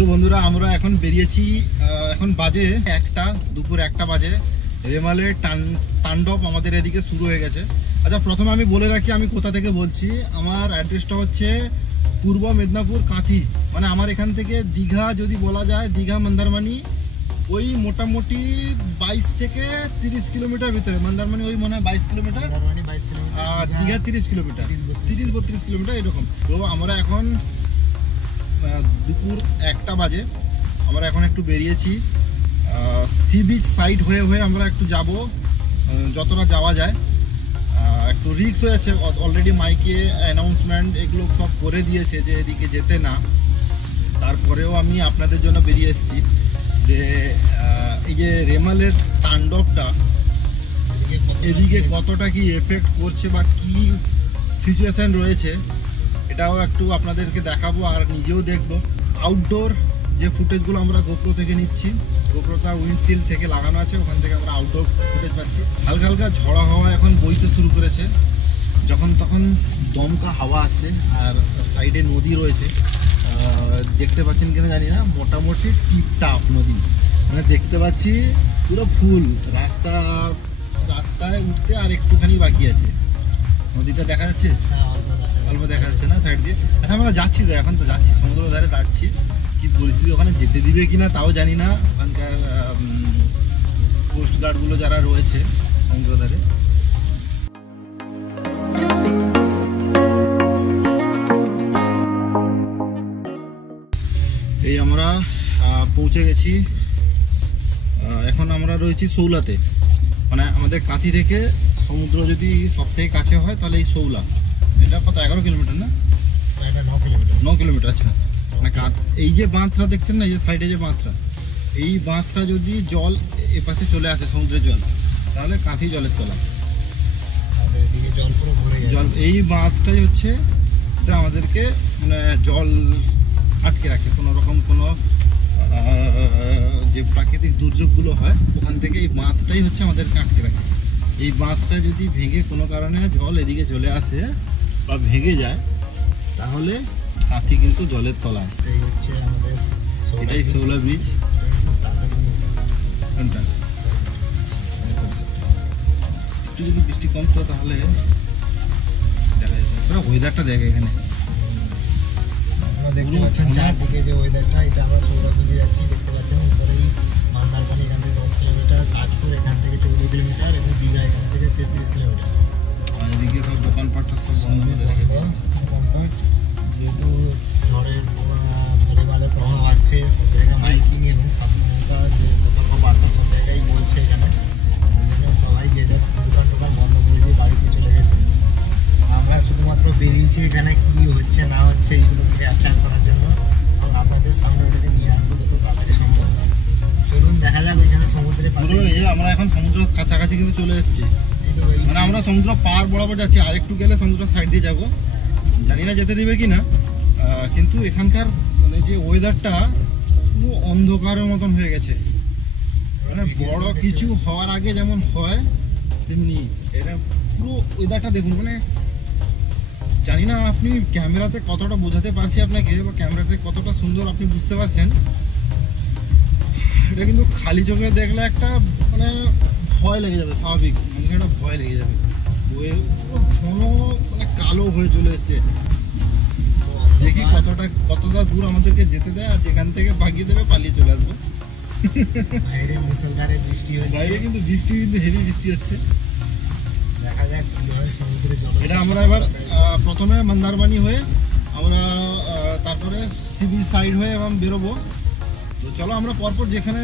So বন্ধুরা আমরা এখন বেরিয়েছি, এখন বাজে একটা, দুপুর 1টা বাজে। রেমালের তাণ্ডব আমাদের এদিকে শুরু হয়ে গেছে। আচ্ছা, প্রথমে আমি বলে রাখি আমি কোথা থেকে বলছি। আমার অ্যাড্রেসটা হচ্ছে পূর্ব মেদিনীপুর, কাঁথি। মানে আমার এখান থেকে দীঘা যদি বলা যায়, দীঘা মন্দারমণি ওই মোটামুটি 22 থেকে 30 কিলোমিটার ভিতরে। মন্দারমণি ওই মনে হয় 22 কিলোমিটার, আর দীঘা 30 কিলোমিটার, 30-32 কিলোমিটার এরকম। তো আমরা এখন দুপুর 1টা বাজে, আমরা এখন একটু বেরিয়েছি সি বিচ সাইড হয়ে আমরা একটু যাব, যতটা যাওয়া যায়। একটু রিস্ক হয়ে যাচ্ছে, অলরেডি মাইকে অ্যানাউন্সমেন্ট এগুলো সব করে দিয়েছে যে এদিকে যেতে না। তারপরেও আমি আপনাদের জন্য বেরিয়ে এসেছি যে এই যে রেমালের তাণ্ডবটা এদিকে কতটা কি এফেক্ট করছে বা কি সিচুয়েশান রয়েছে, এটাও একটু আপনাদেরকে দেখাবো আর নিজেও দেখবো। আউটডোর যে ফুটেজগুলো আমরা গোপ্রো থেকে নিচ্ছি, গোপ্রোটা উইন্ডশিল্ড থেকে লাগানো আছে, ওখান থেকে আমরা আউটডোর ফুটেজ পাচ্ছি। হালকা হালকা ঝড়া হাওয়া এখন বইতে শুরু করেছে, যখন তখন দমকা হাওয়া আসছে, আর সাইডে নদী রয়েছে, দেখতে পাচ্ছেন কিনা জানি না, মোটামুটি টিপটাপ নদী। মানে দেখতে পাচ্ছি পুরো ফুল, রাস্তায় উঠতে আর একটুখানি বাকি আছে। নদীটা দেখা যাচ্ছে, অল্প দেখা যাচ্ছে না সাইড দিয়ে। আচ্ছা, আমরা যাচ্ছি তো, এখন তো যাচ্ছি, সমুদ্র ধারে যাচ্ছি। কি পরিস্থিতি ওখানে যেতে দিবে কিনা তাও জানি না, ওখানকার কোস্টগার্ডগুলো যারা রয়েছে সমুদ্র ধারে। এই আমরা পৌঁছে গেছি। এখন আমরা রয়েছি সৌলাতে। মানে আমাদের কাঁথি থেকে সমুদ্র যদি সব থেকে কাছে হয় তাহলে এই সৌলা, এটা কত 11 কিলোমিটার না? এটা 9 কিলোমিটার। আচ্ছা, মানে এই যে বাঁধটা দেখছেন না, এই যে সাইডে যে বাঁধটা, এই বাঁধটা যদি জল এপাশে চলে আসে, সমুদ্রের জল, তাহলে কাঁথি জলের তলা, জল এই বাঁধটাই হচ্ছে এটা আমাদেরকে মানে জল আটকে রাখে। কোনো রকম কোনো যে প্রাকৃতিক দুর্যোগগুলো হয় ওখান থেকে এই বাঁধটাই হচ্ছে আমাদেরকে আটকে রাখে। এই বাঁধটা যদি ভেঙে কোনো কারণে জল এদিকে চলে আসে বা ভেঙে যায়, তাহলে কাঁথি কিন্তু জলের তলায়। এই হচ্ছে আমাদের, এটাই সৌলা ব্রিজ। একটু যদি বৃষ্টি কমতো তাহলে দেখা যেত। পুরো ওয়েদারটা দেখে এখানে দেখতে পাচ্ছেন চারদিকে যে ওয়েদারটা, এটা আমরা সৌরা ব্রিজে যাচ্ছি। দেখতে পাচ্ছেন উপরেই মন্দারমণি এখান থেকে 10 কিলোমিটার, তাজপুর এখান থেকে 14 কিলোমিটার এবং দীঘা এখান থেকে 33 কিলোমিটার। এদিকে সব দোকানপাটটা সব বন্ধ করে রেখে দেওয়া। দোকানপাট যেহেতু ঝড়ের রেমালের প্রভাব আসছে, সব জায়গায় মাইকিং এবং সাবধানতা যে সতর্কবার্তা সব জায়গায় বলছে এখানে, ওই জন্য সবাই যে যার দোকান বন্ধ করে দিয়ে বাড়িতে চলে গেছে। আমরা শুধুমাত্র বেরিয়েছি এখানে কি হচ্ছে না হচ্ছে এইগুলোকে ক্যাপচার করার জন্য, এবং আপনাদের সামনে ওটাকে নিয়ে আসবো যত তাড়াতাড়ি সম্ভব। চলুন দেখা যাবে এখানে সমুদ্রের পাশে। আমরা এখন সমুদ্র কাছাকাছি কিন্তু চলে এসেছি। মানে আমরা সমুদ্র পার বরাবর যাচ্ছি, আর একটু গেলে সমুদ্র সাইড দিয়ে যাবো। জানি না যেতে দিবে কি না, কিন্তু এখানকার মানে যে ওয়েদারটা পুরো অন্ধকারের মতন হয়ে গেছে। মানে বড় কিছু হওয়ার আগে যেমন হয় তেমনি এটা পুরো ওয়েদারটা দেখুন। মানে জানি না আপনি ক্যামেরাতে কতটা বোঝাতে পারছি আপনাকে, বা ক্যামেরাতে কতটা সুন্দর আপনি বুঝতে পারছেন। এটা কিন্তু খালি চোখে দেখলে একটা মানে ভয় লেগে যাবে, স্বাভাবিক মানুষের একটা ভয় লেগে যাবে। ঘন মানে কালো হয়ে চলে এসছে। দেখি কতটা দূর আমাদেরকে যেতে দেয়, আর যেখান থেকে ভাগিয়ে দেবে পালিয়ে চলে আসবো। বাইরে মুষলধারে বৃষ্টি হচ্ছে, বাইরে কিন্তু হেভি বৃষ্টি হচ্ছে। দেখা যাক কি হয় সমুদ্রে জল। এটা আমরা এবার প্রথমে মন্দারমণি হয়ে আমরা তারপরে সি বিচ সাইড হয়ে এবং বেরোবো। তো চলো আমরা পরপর যেখানে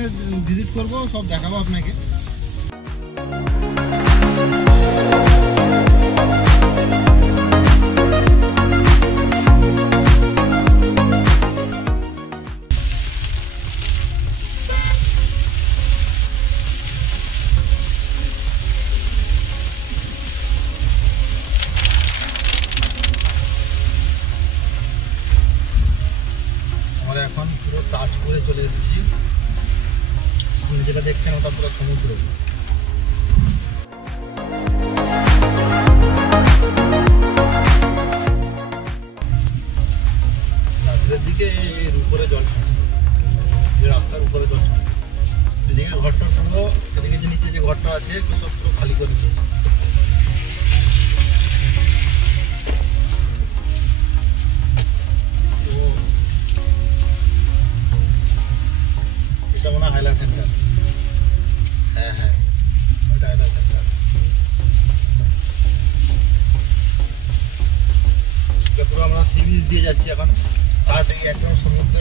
ভিজিট করব সব দেখাবো আপনাকে। এখন পুরো তাজপুরে চলে এসেছি। সামনে যেটা দেখছেন ওটা পুরো সমুদ্র। রাত্রের দিকে এর উপরে জল যে নিচে যে ঘরটা আছে একটু সব পুরো খালি করে দিয়েছে। এটা মনে হয় হাইলা সেন্টার। হ্যাঁ হ্যাঁ, এটা হাইলা সেন্টার। পুরো আমরা সি বিচ দিয়ে যাচ্ছি এখন। আর সেই একদম সমুদ্র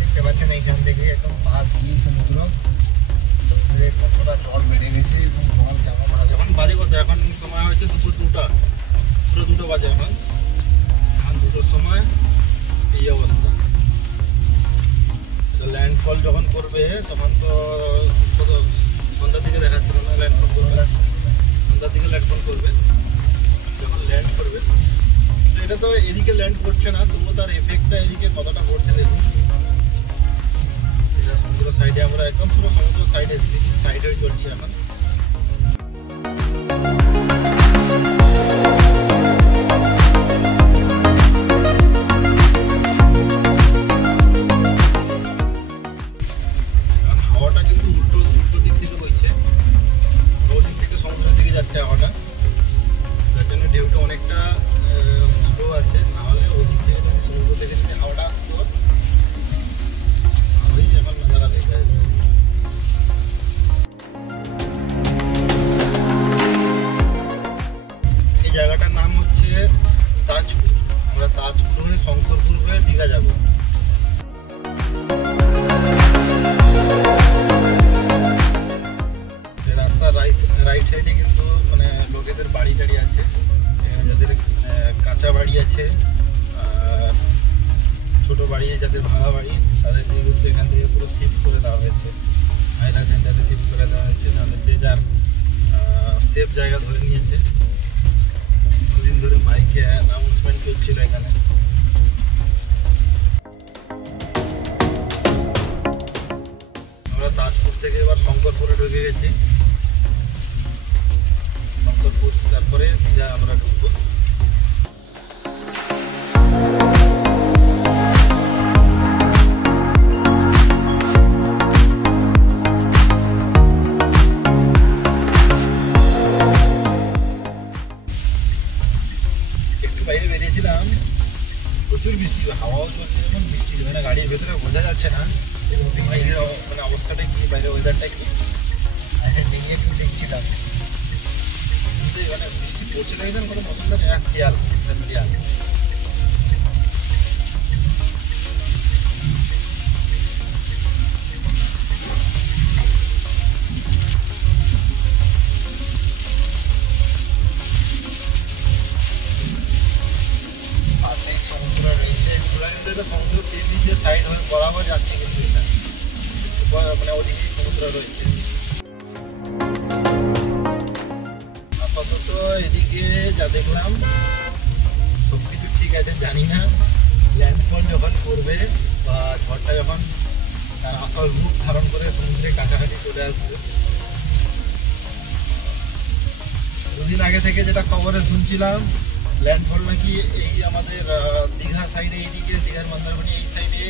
দেখতে পাচ্ছেন, এইখান থেকে একদম পার দিয়ে সমুদ্র। সমুদ্রে কতটা জল বেড়ে গেছে এবং জল কেমন হবে। এখন বাজে কত? এখন সময় হয়েছে দুপুর 2টা, পুরো 2টো বাজে এখন। এখন 2টোর সময় এই অবস্থা। ল্যান্ডফল যখন করবে তখন তো কত সন্ধ্যার দিকে দেখাচ্ছিল না ল্যান্ডফল করবে, সন্ধ্যার দিকে ল্যান্ডফল করবে। যখন ল্যান্ড করবে, তো এটা তো এদিকে ল্যান্ড করছে না, তবুও তার এফেক্টটা এদিকে কতটা পড়ছে দেখুন। এটা সমুদ্র সাইডে, আমরা একদম পুরো সমুদ্র সাইডে সাইডে চলছি এখন। হাওয়াটা কিন্তু উল্টো দিক থেকে বইছে, ওদিক থেকে সমুদ্রের দিকে যাচ্ছে হাওয়াটা, যার জন্য ঢেউটা অনেকটা স্লো আছে। নাহলে ওদিক থেকে যদি সমুদ্র থেকে যদি হাওয়াটা আসতো, ওই এখন নজারা দেখা যায়। এই জায়গাটার নাম হচ্ছে তাজপুর। আমরা তাজপুর হয়ে শঙ্করপুর হয়ে দীঘা যাব। রাস্তার রাইট সাইডে কিন্তু মানে লোকেদের বাড়ি টাড়ি আছে, যাদের কাঁচা বাড়ি আছে আর ছোটো বাড়ি, যাদের ভাঙা বাড়ি, তাদেরকে কিন্তু এখান থেকে পুরো শিফট করে দেওয়া হয়েছে, হাইলা সেন্টারে শিফট করে দেওয়া হয়েছে। তাদের যে যার সেফ জায়গা ধরে নিয়েছে। দুদিন ধরে মাইকে অ্যানাউন্সমেন্ট চলছিল এখানে। আমরা তাজপুর থেকে এবার শঙ্করপুরে ঢুকে গেছি। শঙ্করপুর তারপরে দীঘা আমরা ঢুকবো। একটু বাইরে বেরিয়েছিলাম, প্রচুর বৃষ্টি, হাওয়াও চলছে, যেমন বৃষ্টি মানে গাড়ির ভেতরে বোঝা যাচ্ছে না বাইরের মানে অবস্থাটা কি, বাইরের ওয়েদারটা কি। বেরিয়ে একটু দেখছিলাম, কিন্তু এখানে বৃষ্টি পড়ছে না, এখানে কোনো পছন্দ নেই। শিয়াল, শিয়াল। পাশেই সমুদ্র রয়েছে। পুরা কিন্তু এটা সমুদ্র সি বিচের সাইড হয়ে বরাবর যাচ্ছে, কিন্তু এটা মানে ওদিকেই সমুদ্র রয়েছে। আপাতত এদিকে যা দেখলাম সব কিছু ঠিক আছে। জানি না ল্যান্ডফল যখন করবে বা ঝড়টা যখন তার আসল রূপ ধারণ করে সমুদ্রের কাছাকাছি চলে আসবে। দুদিন আগে থেকে যেটা খবরে শুনছিলাম, ল্যান্ডফল নাকি এই আমাদের দীঘা সাইডে, এইদিকে দীঘার মন্দারমণি এই সাইডে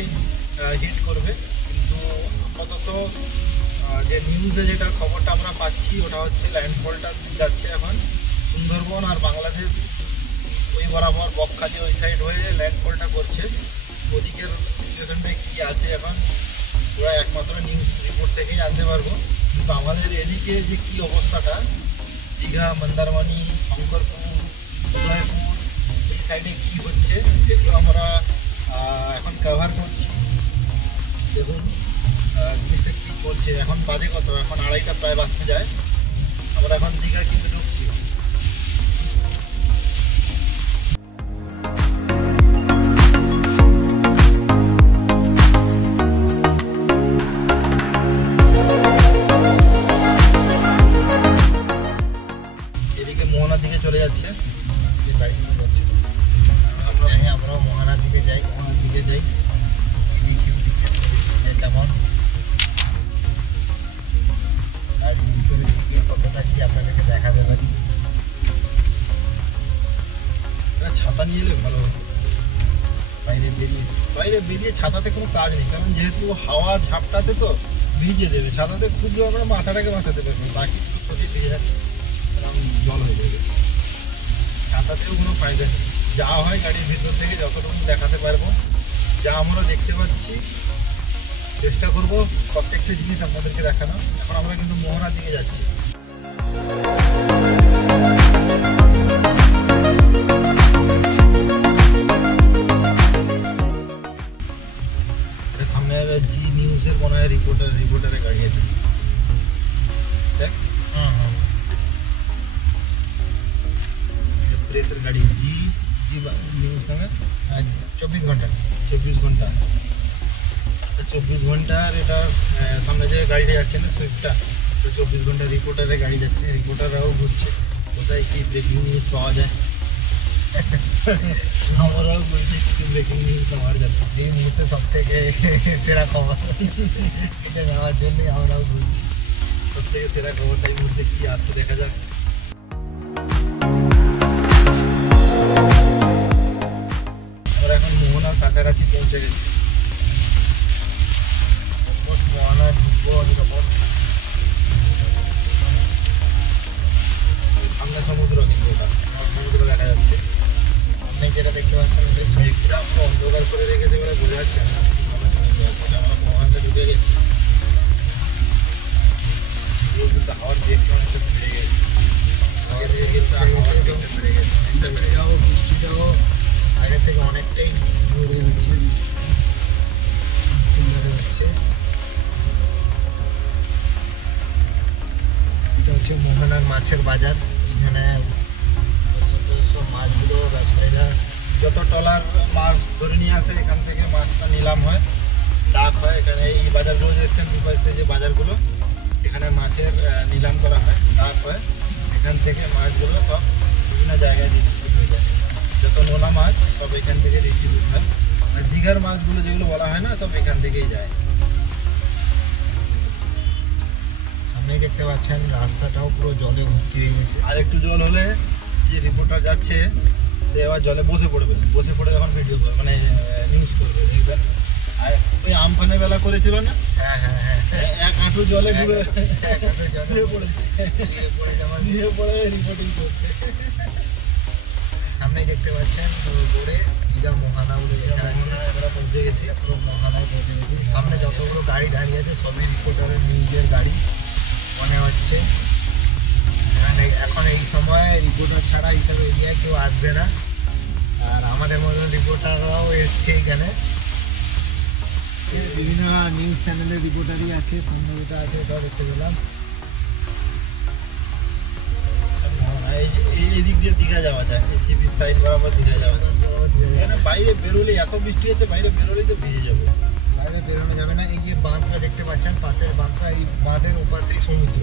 হিট করবে। কিন্তু আপাতত যে নিউজে যেটা খবরটা আমরা পাচ্ছি, ওটা হচ্ছে ল্যান্ডফলটা যাচ্ছে এখন সুন্দরবন আর বাংলাদেশ ওই বরাবর, বকখালি ওই সাইড হয়ে ল্যান্ডফলটা করছে। ওদিকের সিচুয়েশনটা কী আছে এখন ওরা একমাত্র নিউজ রিপোর্ট থেকেই জানতে পারবো। কিন্তু আমাদের এদিকে যে কী অবস্থাটা, দীঘা, মন্দারমণি, শঙ্করপুর, উদয়পুর এই সাইডে কী হচ্ছে সেগুলো আমরা এখন কভার করছি। দেখুন জিনিসটা কী চলছে। এখন বাজে কত? এখন 2:30 প্রায় বাজতে যায়। আমরা এখন দীঘা কিন্তু ঢুকছি। এদিকে মোহনার দিকে চলে যাচ্ছে, যে গাড়িগুলো যাচ্ছে। আমরাও মোহনার দিকে যাই। মোহনার দিকে যাই, দেখি ওদিকে পরিস্থিতি কেমন, গাড়ির ভিতরে দিকে কতটা কি আপনাদেরকে দেখাতে পারি। ছাতা নিয়ে এলে ভালো হতো। বাইরে বেরিয়ে ছাতাতে কোনো কাজ নেই, কারণ যেহেতু হাওয়ার ঝাপটাতে তো ভিজিয়ে দেবে। সাধারণত খুব জল করে মাথাটাকে বাঁচাতে পারবে, বাকি সত্যি ভিজে জল হয়ে যাবে। ছাতাতেও কোনো ফায়দা নেই। যা হয় গাড়ির ভিতর থেকে যতটুকু দেখাতে পারবো, যা আমরা দেখতে পাচ্ছি চেষ্টা করব প্রত্যেকটা জিনিস আপনাদেরকে দেখানো। এখন আমরা কিন্তু মোহনার দিকে যাচ্ছি। সামনের জি নিউজের মনে হয় রিপোর্টারের গাড়ি আছে, দেখ প্রেসের গাড়ি জি নিউজ নাগাদ 24 ঘন্টা 24 ঘন্টার এটা সামনে যে গাড়িটা যাচ্ছে না সুইফটটা, তো 24 ঘন্টা রিপোর্টারের গাড়ি যাচ্ছে। রিপোর্টাররাও ঘুরছে কোথায় কি ব্রেকিং নিউজ পাওয়া যায়। আমরাও বলছি কি ব্রেকিং নিউজ পাওয়া যাবে এই মুহূর্তে সব থেকে সেরা খবর এটা নেওয়ার জন্যই আমরাও বলছি। সব থেকে সেরা খবরটা এই মুহূর্তে কি আছে দেখা যাক। আমরা এখন মোহনার কাছাকাছি পৌঁছে গেছি। অলমোস্ট মোহনা ঢুকবো এরকম। সামনে সমুদ্র, কিন্তু এটা সমুদ্র দেখা যাচ্ছে। সামনে যেটা দেখতে পাচ্ছেন ওটাই মেঘটা পুরো অন্ধকার করে রেখেছে বলে বোঝা যাচ্ছে না সামনে সমুদ্র আছে। আমরা মোহনাতে ঢুকে গেছি। কিন্তু হাওয়ার বেগটা অনেকটা বেড়ে গেছে। আগে থেকে কিন্তু হাওয়ার বেগটা বেড়ে গেছে। বৃষ্টিটাও আগের থেকে অনেকটাই জোরে হচ্ছে, সুন্দর হচ্ছে। এটা হচ্ছে মোহনার মাছের বাজার। এখানে সব মাছগুলো ব্যবসায়ীরা যত ট্রলার মাছ ধরে নিয়ে আসে এখান থেকে মাছটা নিলাম হয়, ডাক হয়। এখানে এই বাজারগুলো দেখছেন দুপাশে যে বাজারগুলো, এখানে মাছের নিলাম করা হয়, ডাক হয়। এখান থেকে মাছগুলো সব বিভিন্ন জায়গায় ডিস্ট্রিবিউট হয়ে যায়। যত নোনা মাছ সব এখান থেকে ডিস্ট্রিবিউট হয়। আর দীঘার মাছগুলো যেগুলো বলা হয় না, সব এখান থেকেই যায়। সামনেই দেখতে পাচ্ছেন রাস্তাটাও পুরো জলে ভর্তি হয়ে গেছে। আর একটু জল হলে যে রিপোর্টার যাচ্ছে সে আবার জলে বসে পড়বে, বসে পড়ে যখন ভিডিও করবে মানে নিউজ করবে দেখবেন। আর ওই আমফানের বেলা করেছিল না, হ্যাঁ হ্যাঁ হ্যাঁ, এক হাঁটু জলে ডুবে জলে শুয়ে পড়েছে, শুয়ে পড়ে রিপোর্টিং করছে। সামনেই দেখতে পাচ্ছেন বোর্ডে দীঘা মোহনা বলে লেখা আছে। আমরা পৌঁছে গেছি, পুরো মোহনায় পৌঁছে গেছি। সামনে যতগুলো গাড়ি দাঁড়িয়ে আছে সবই রিপোর্টারের নিউজের গাড়ি মনে হচ্ছে। এখন এই সময় রিপোর্টার ছাড়া এইসব এরিয়ায় কেউ আসবে না। আর আমাদের মতন রিপোর্টাররাও এসছে এখানে, বিভিন্ন নিউজ চ্যানেলের রিপোর্টারই আছে। সামনে যেটা আছে এটাও দেখতে পেলাম। এই দিক দিয়ে দীঘা যাওয়া যায়, এই সিপি সাইড বরাবর দীঘা যাওয়া যায়। এখানে বাইরে বেরোলে এত বৃষ্টি হচ্ছে, বাইরে বেরোলেই তো ভিজে যাবো। বাইরে বেরোনো যাবে না। এই যে বাঁধটা দেখতে পাচ্ছেন, পাশের বাঁধটা, এই বাঁধের ওপাশেই সমুদ্র,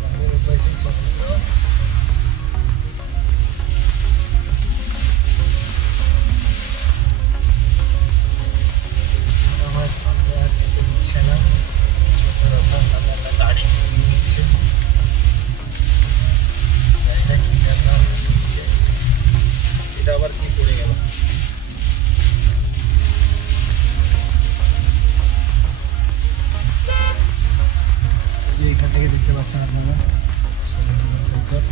বাঁধের ওপাশেই সমুদ্র। আমার সামনে আর যেতে দিচ্ছে না, ছোট ব্যাপার। সামনে একটা গাড়ি নিয়ে দিচ্ছে, গাড়িটা ক্লিয়ার না হয়ে দিচ্ছে। এটা আবার কি পড়ে গেল? এইখান থেকে দেখতে পাচ্ছেন আপনারা সমুদ্র সৈকত।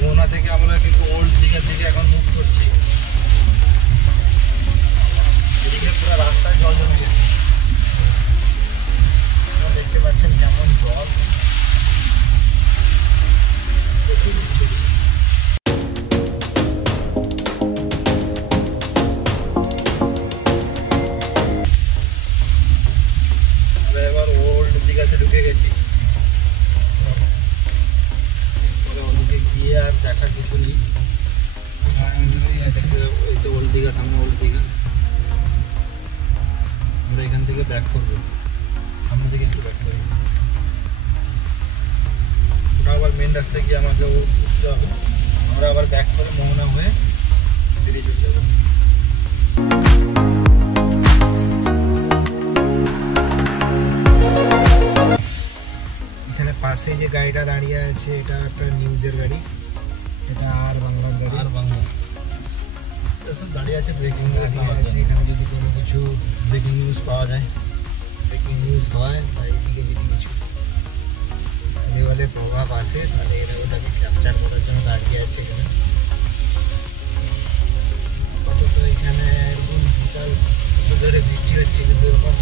মোহনা থেকে আমরা কিন্তু ওল্ড দীঘার দিকে এখন মুভ করছি। এদিকে পুরো রাস্তায় জল জমে গেছে, দেখতে পাচ্ছেন কেমন জল। প্রচুর বৃষ্টি হচ্ছে। আমরা এবার ওল্ড দীঘাতে ঢুকে গেছি। পরে ওদিকে গিয়ে আর দেখার কিছু নেই। এই তো ওল্ড দীঘা, সামনে ওল্ড দীঘা। আমরা এখান থেকে ব্যাক করবো, সামনে থেকে একটু ব্যাক করবো। ওটা আবার মেন রাস্তায় গিয়ে আমাকে উঠতে হবে। আমরা আবার ব্যাক করে মোহনা হয়ে বেরিয়ে চলে যাবো। এখানে পাশে যে গাড়িটা দাঁড়িয়ে আছে এটা একটা নিউজের গাড়ি, এটা আর বাংলার গাড়ি। আর বাংলা সব দাঁড়িয়ে আছে ব্রেকিং নিউজ আছে এখানে যদি কোনো কিছু ব্রেকিং নিউজ পাওয়া যায়। ব্রেকিং নিউজ হয় বা এইদিকে যদি কিছু লেভেলের প্রভাব আসে তাহলে এরা ওটাকে ক্যাপচার করার জন্য দাঁড়িয়ে আছে এখানে। আপাতত এখানে একদম বিশাল কিছু ধরে বৃষ্টি হচ্ছে কিন্তু এরকম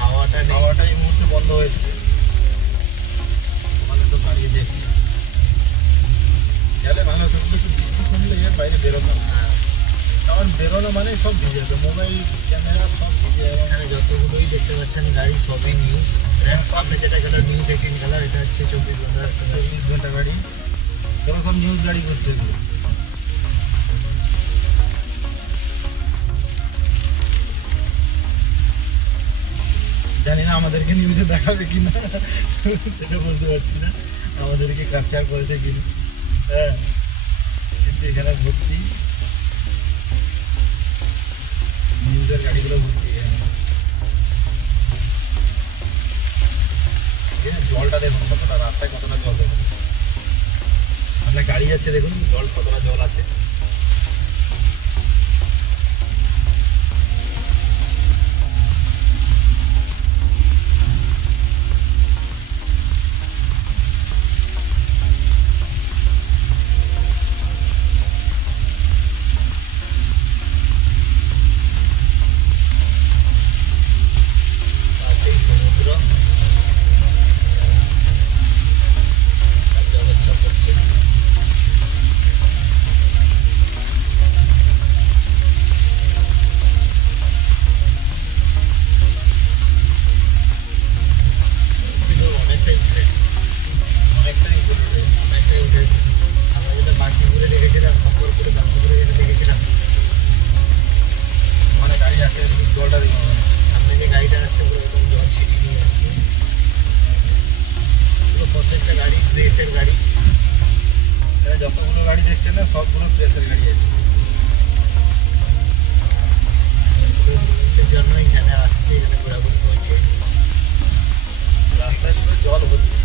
হাওয়াটা এই মুহূর্তে বন্ধ হয়েছে। ওখানে তো দাঁড়িয়ে দেখছি গেলে ভালো হতো, একটু বৃষ্টি কমলে এর বাইরে বেরোতো না। কারণ বেরোনো মানে সব ভিজে যেত, মোবাইল ক্যামেরা সব ভিজে। এখানে যতগুলোই দেখতে পাচ্ছেন গাড়ি সবই নিউজ। সামনে যেটা গেল নিউজ 18 কালার, এটা হচ্ছে 24 ঘন্টা গাড়ি, এগুলো সব নিউজ গাড়ি করছে এগুলো। জানি না আমাদেরকে নিউজে দেখাবে কিনা, সেটা বলতে পারছি না, আমাদেরকে ক্যাপচার করেছে কিনা। হ্যাঁ, কিন্তু এখানে ভর্তি নিউজের গাড়িগুলো ভর্তি। জলটা দেখুন কতটা, রাস্তায় কতটা জল দেখুন, সামনে গাড়ি যাচ্ছে দেখুন জল কতটা জল আছে। যতগুলো গাড়ি দেখছেন না সবগুলো প্রেসের গাড়ি আছে। নিউজের জন্য এখানে আসছে, এখানে ঘোরাঘুরি করছে, রাস্তায় শুধু জল ভর্তি।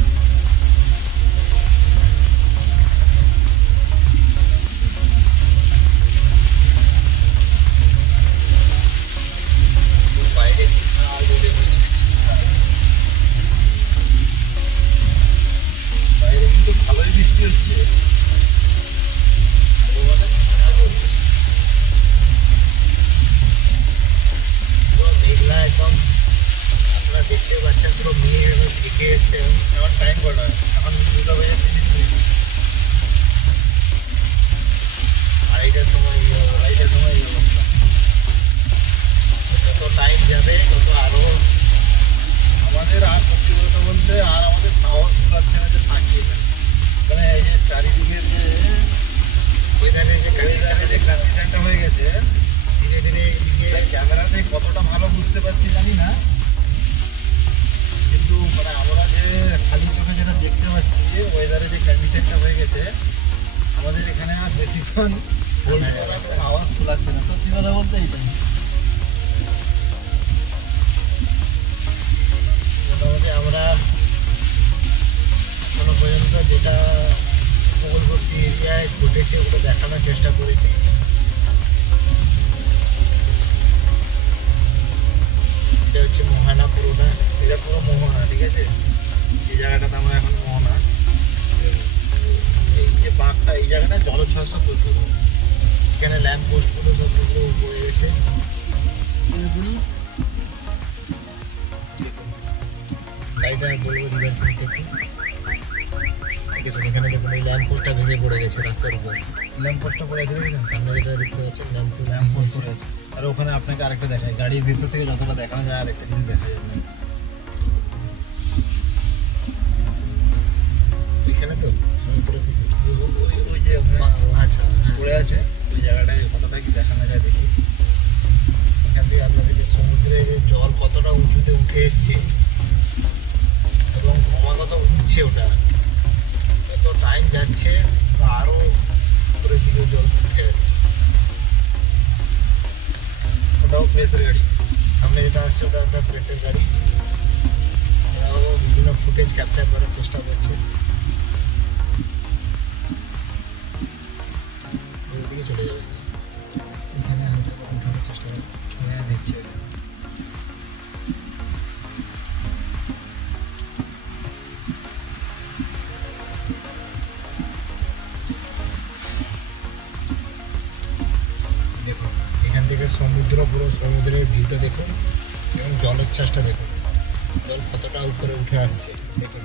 বাইরে বিশাল রোদে বৃষ্টি, বাইরে কিন্তু ভালোই বৃষ্টি হচ্ছে। মেঘলা একদম, আপনারা দেখতে পাচ্ছেন পুরো মেঘ ঢেকে এসছে। এখন টাইম কটা? এখন 2:30। আড়াইটার সময় এই অবস্থা। যত টাইম যাবে তত আরও আমাদের আর সত্যি কথা বলতে আর আমাদের সাহস পাচ্ছে না যে থাকি এখানে। মানে এই যে চারিদিকের যে ওয়েদারের যে কন্ডিশনটা হয়ে গেছে, ধীরে ধীরে এদিকে ক্যামেরাতে কতটা ভালো বুঝতে পারছি জানি না, কিন্তু মানে আমরা যে খালি চোখে যেটা দেখতে পাচ্ছি ওয়েদারে যে কন্ডিশনটা হয়ে গেছে, আমাদের এখানে আর বেশিক্ষণ হোল্ড করার সাহস কুলাচ্ছে না। সত্যি কথা বলতে এইটাই মোটামুটি আমরা এখনো পর্যন্ত যেটা উপকূলবর্তী এরিয়ায় ঘটেছে ওগুলো দেখানোর চেষ্টা করেছি। এটা হচ্ছে মোহানা পুরোটা, এটা পুরো মোহনা, ঠিক আছে? এই জায়গাটাতে আমরা এখন মোহনা, এই যে বাঘটা, এই জায়গাটা জলোচ্ছ্বাসটা প্রচুর। এখানে ল্যাম্প পোস্টগুলো সবগুলো পড়ে গেছে। গাড়িটা বলবো রিভার্স নিতে একটু। দেখুন এখানে দেখুন এই ল্যাম্প পোস্টটা ভেঙে পড়ে গেছে রাস্তার উপর। ল্যাম্প পোস্টটা পড়ে আছে দেখেছেন? সামনে যেটা দেখতে পাচ্ছেন ল্যাম্প পোস্ট পড়ে আছে। আর ওখানে আপনাকে আরেকটা দেখায়, গাড়ির ভিতর থেকে যতটা দেখানো যায় আরেকটা জিনিস দেখা যাবে। এখানে তো উপরে থেকে ওই যে আচ্ছা পড়ে আছে ওই জায়গাটায় কতটা কি দেখানো যায় দেখি। এখান থেকে আপনাদেরকে সমুদ্রে যে জল কতটা উঁচুতে উঠে এসছে এবং ক্রমাগত উঠছে, ওটা যত টাইম যাচ্ছে তো আরও উপরের দিকে জল উঠে আসছে। ওটাও প্রেসের গাড়ি, সামনে যেটা আসছে ওটা একটা প্রেসের গাড়ি। এরাও বিভিন্ন ফুটেজ ক্যাপচার করার চেষ্টা করছে। পুরো সমুদ্রের ভিউটা দেখুন এবং জলোচ্ছ্বাসটা দেখুন, জল কতটা উপরে উঠে আসছে দেখুন।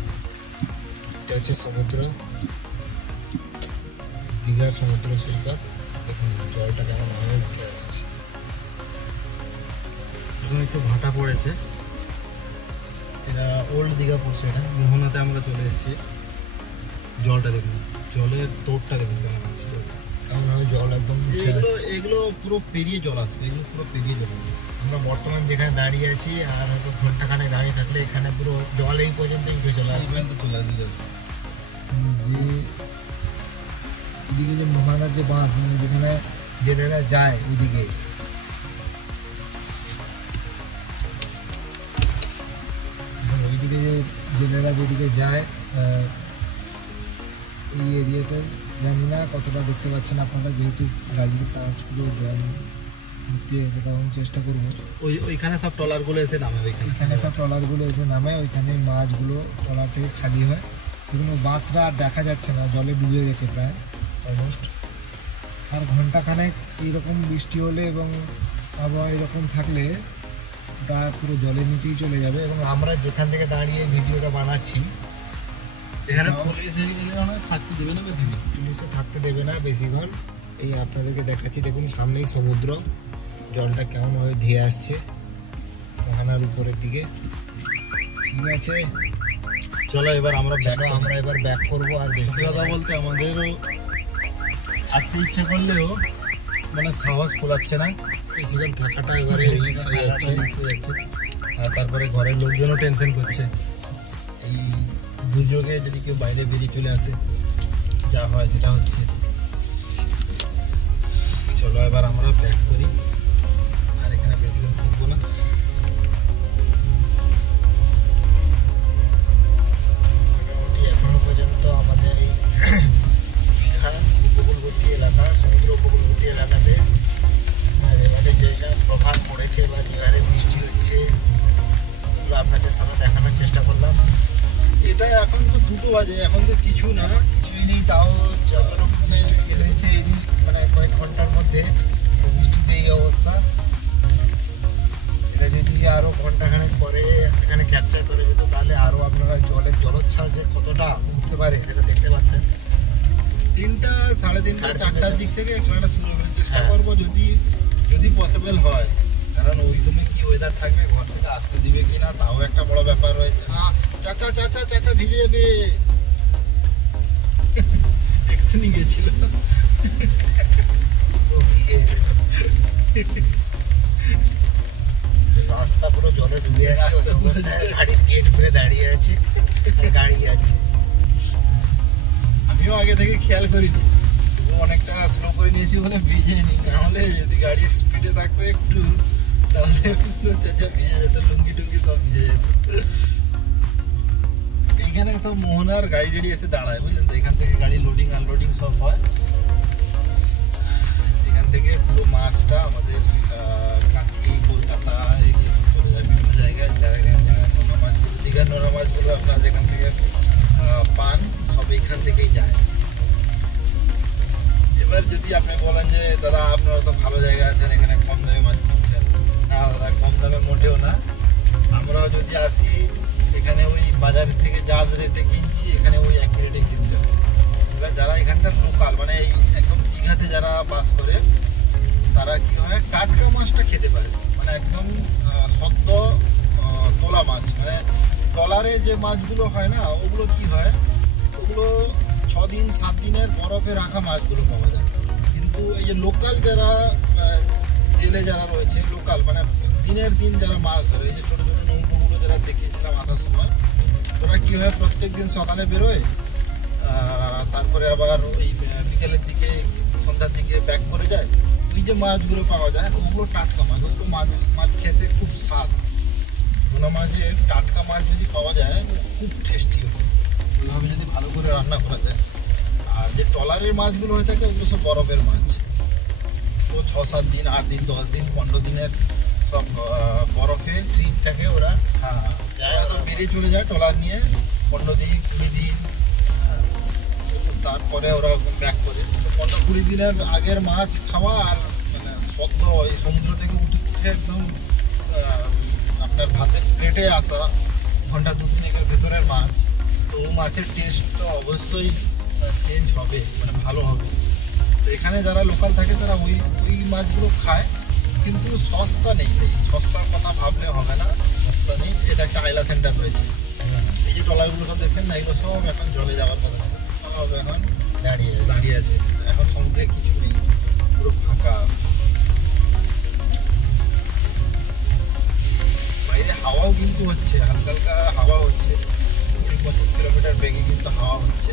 এটা হচ্ছে সমুদ্র, দীঘার সমুদ্র সৈকত, দেখুন জলটা কেমন ভাবে উঠে আসছে। এখন একটু ভাটা পড়েছে, এটা ওল্ড দীঘা পড়ছে, এটা মোহনাতে আমরা চলে এসেছি। জলটা দেখুন, জলের তোড়টা দেখুন কেমন আসছে, কেমন ভাবে জল একদম উঠে এগুলো আসছে। এগুলো পুরো পেরিয়ে জল আসবে, এগুলো পুরো পেরিয়ে জল আসবে। আমরা বর্তমান যেখানে দাঁড়িয়ে আছি আর হয়তো ঘন্টাখানেক দাঁড়িয়ে থাকলে এখানে পুরো জল এই পর্যন্ত উঠে চলে আসবে। চলে আসবে জল। যে এদিকে যে মোহনার যে বাঁধ, মানে যেখানে জেলেরা যায় ওইদিকে, ওইদিকে যে জেলেরা যেদিকে যায় ওই এরিয়াতে জানি না কতটা দেখতে পাচ্ছেন আপনারা, যেহেতু গাড়ির কাজগুলো জল ভর্তি হয়েছে, তখন চেষ্টা করবো। ওইখানে সব ট্রলারগুলো এসে নামাবে, এখানে সব ট্রলারগুলো এসে নামে, ওইখানে মাছগুলো ট্রলার থেকে খালি হয়। এগুলো বাঁধটা আর দেখা যাচ্ছে না, জলে ডুবে গেছে প্রায় অলমোস্ট। আর ঘন্টাখানেক এইরকম বৃষ্টি হলে এবং আবহাওয়া এরকম থাকলে ওটা পুরো জলের নিচেই চলে যাবে। এবং আমরা যেখান থেকে দাঁড়িয়ে ভিডিওটা বানাচ্ছি এখানে পুলিশ থাকতে দেবে না, পুলিশও থাকতে দেবে না বেশিক্ষণ। এই আপনাদেরকে দেখাচ্ছি, দেখুন সামনেই সমুদ্র, জলটা কেমনভাবে ধেয়ে আসছে মোহনার উপরের দিকে। ঠিক আছে, চলো এবার আমরা আমরা এবার ব্যাক করবো। আর বেশি কথা বলতে আমাদেরও থাকতে ইচ্ছে করলেও মানে সাহস ফোলাচ্ছে না, বেশিক্ষণ থাকাটা এবারে রিস্ক হয়ে যাচ্ছে। আর তারপরে ঘরের লোকজনও টেনশন করছে, এই দুর্যোগে যদি কেউ বাইরে বেরিয়ে চলে আসে যা হয় যেটা হচ্ছে। চলো এবার আমরা ব্যাক করি, আর এখানে বেশিক্ষণ থাকবো না। মোটামুটি এখনো পর্যন্ত আমাদের এই দীঘা উপকূলবর্তী এলাকা, সমুদ্র উপকূলবর্তী এলাকাতে এবারে যেটা প্রভাব পড়েছে বা যেবারে বৃষ্টি হচ্ছে ওগুলো আপনাদের সামনে দেখানোর চেষ্টা করলাম। এটা এখন তো 2টো বাজে, এখন তো কিছু না, কিছুই নেই, তাও যত রকম বৃষ্টি হয়েছে এই মানে কয়েক ঘন্টার মধ্যে, বৃষ্টিতে এই অবস্থা। এটা যদি আরও ঘন্টাখানেক পরে এখানে ক্যাপচার করে যেত তাহলে আরও আপনারা জলের জলোচ্ছ্বাস যে কতটা উঠতে পারে সেটা দেখতে পারতেন। 3টা, 3:30, 4টার দিক থেকে খেলাটা শুরু হবে। চেষ্টা করবো যদি পসিবল হয়, কারণ ওই সময় কি ওয়েদার থাকবে, ঘর থেকে আসতে দিবে কিনা তাও একটা বড় ব্যাপার রয়েছে। চাচা চাচা চাচা ভিজে যাবে, একটুখানি গেছিল রাস্তা পুরো জলে ডুবে আছে, ওই অবস্থায় গাড়ির গেট খুলে দাঁড়িয়ে আছে, গাড়ি যাচ্ছে। আমিও আগে থেকে খেয়াল করিনি, অনেকটা স্লো করে নিয়েছি বলে ভিজে নি, নাহলে যদি গাড়ি স্পিডে থাকতো একটু তাহলে চাচা ভিজে যেত, লুঙ্গি টুঙ্গি সব ভিজে যেত। এইখানে সব মোহনার গাড়ি টাড়ি এসে দাঁড়ায়, বুঝলেন তো, এখান থেকে গাড়ি লোডিং আনলোডিং সব হয়। এখান থেকে পুরো মাছটা আমাদের কাঁথি, কলকাতা এগিয়ে সব চলে যায় বিভিন্ন জায়গায়। নোনা মাছগুলো, দীঘার নোনা মাছগুলো আপনারা যেখান থেকে পান সব এখান থেকেই যায়। এবার যদি আপনি বলেন যে দাদা আপনারা তো ভালো জায়গা আছেন, এখানে কম দামে মাছ কিনছেন, না দাদা কম দামে মোটেও না। আমরাও যদি আসি এখানে ওই বাজারের থেকে যা রেটে কিনছি এখানে ওই একই রেটে কিনতে হবে। এবার যারা এখানকার লোকাল মানে এই একদম দীঘাতে যারা বাস করে তারা কি হয়, টাটকা মাছটা খেতে পারে, মানে একদম সদ্য তোলা মাছ। মানে ট্রলারের যে মাছগুলো হয় না, ওগুলো কি হয়, ওগুলো 6 দিন 7 দিনের বরফে রাখা মাছগুলো পাওয়া যায়। কিন্তু এই যে লোকাল যারা জেলে যারা রয়েছে, লোকাল মানে দিনের দিন যারা মাছ ধরে, এই যে ছোটো ছোটো নৌকোগুলো যারা দেখিয়েছিলাম আসার সময়, ওরা কী হয় প্রত্যেক দিন সকালে বেরোয়, তারপরে আবার ওই বিকেলের দিকে সন্ধ্যার দিকে ব্যাক করে যায়। ওই যে মাছগুলো পাওয়া যায় ওগুলো টাটকা মাছ, ওগুলো মাছ খেতে খুব স্বাদ। নোনা মাছের টাটকা মাছ যদি পাওয়া যায় খুব টেস্টি হয়, ওইভাবে যদি ভালো করে রান্না করা যায়। আর যে ট্রলারের মাছগুলো হয়ে থাকে ওগুলো সব বরফের মাছ, তো 6-7 দিন, 8 দিন, 10 দিন, 15 দিনের সব বরফে ট্রিপ থাকে ওরা। হ্যাঁ, সব বেরিয়ে চলে যায় ট্রলার নিয়ে 15 দিন 20 দিন, তারপরে ওরা ব্যাক করে। 15-20 দিনের আগের মাছ খাওয়া আর মানে সদ্য ওই সমুদ্র থেকে উঠে মুখে একদম আপনার ভাতের প্লেটে আসা ঘন্টা 2-3 ভেতরের মাছ, তো মাছের টেস্ট তো অবশ্যই চেঞ্জ হবে, মানে ভালো হবে। তো এখানে যারা লোকাল থাকে তারা ওই মাছগুলো খায়, কিন্তু সস্তা নেই। সস্তার কথা ভাবলে হবে না, সস্তা নেই। এটা একটা আইলা সেন্টার রয়েছে, এই যে ট্রলারগুলো সব দেখছেন না, এগুলো সব এখন জলে যাওয়ার কথা ছিল, সব এখন দাঁড়িয়ে আছে। এখন সমুদ্রে কিছু নেই, পুরো ফাঁকা। বাইরে হাওয়াও কিন্তু হচ্ছে, হালকা হালকা হাওয়া হচ্ছে, 20-25 কিলোমিটার বেগে কিন্তু হাওয়া হচ্ছে।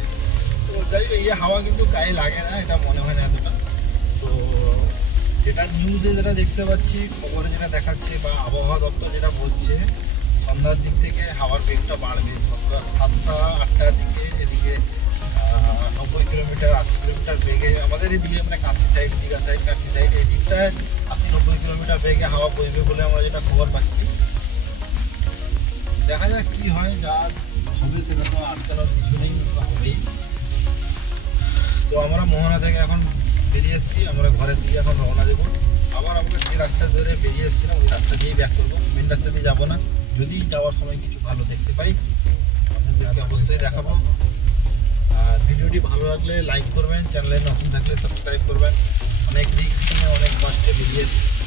তো যাই হোক, এই হাওয়া কিন্তু গায়ে লাগে না, এটা মনে হয় না এতটা। তো যেটা নিউজে যেটা দেখতে পাচ্ছি, খবরে যেটা দেখাচ্ছে বা আবহাওয়া দপ্তর যেটা বলছে, সন্ধ্যার দিক থেকে হাওয়ার বেগটা বাড়বে। সন্ধ্যা 7টা-8টার দিকে এদিকে 90 কিলোমিটার 80 কিলোমিটার বেগে, আমাদের এদিকে মানে Kanthi side, Digha side, Kanthi side, এদিকটায় 80-90 কিলোমিটার বেগে হাওয়া বইবে বলে আমরা যেটা খবর পাচ্ছি। দেখা যাক কি হয়, যা হবে সেটা তো আটকানোর কিছু নেই, হবেই। তো আমরা মোহনা থেকে এখন বেরিয়ে এসেছি, আমরা ঘরের দিকে এখন রওনা দেবো। আবার আমরা যে রাস্তা ধরে বেরিয়ে এসেছিলাম ওই রাস্তা দিয়েই ব্যাক করবো, মেন রাস্তা দিয়ে যাবো না। যদি যাওয়ার সময় কিছু ভালো দেখতে পাই আপনাদেরকে অবশ্যই দেখাবো। আর ভিডিওটি ভালো লাগলে লাইক করবেন, চ্যানেলে নতুন থাকলে সাবস্ক্রাইব করবেন। অনেক রিস্ক নিয়ে অনেক কষ্টে বেরিয়ে এসেছি।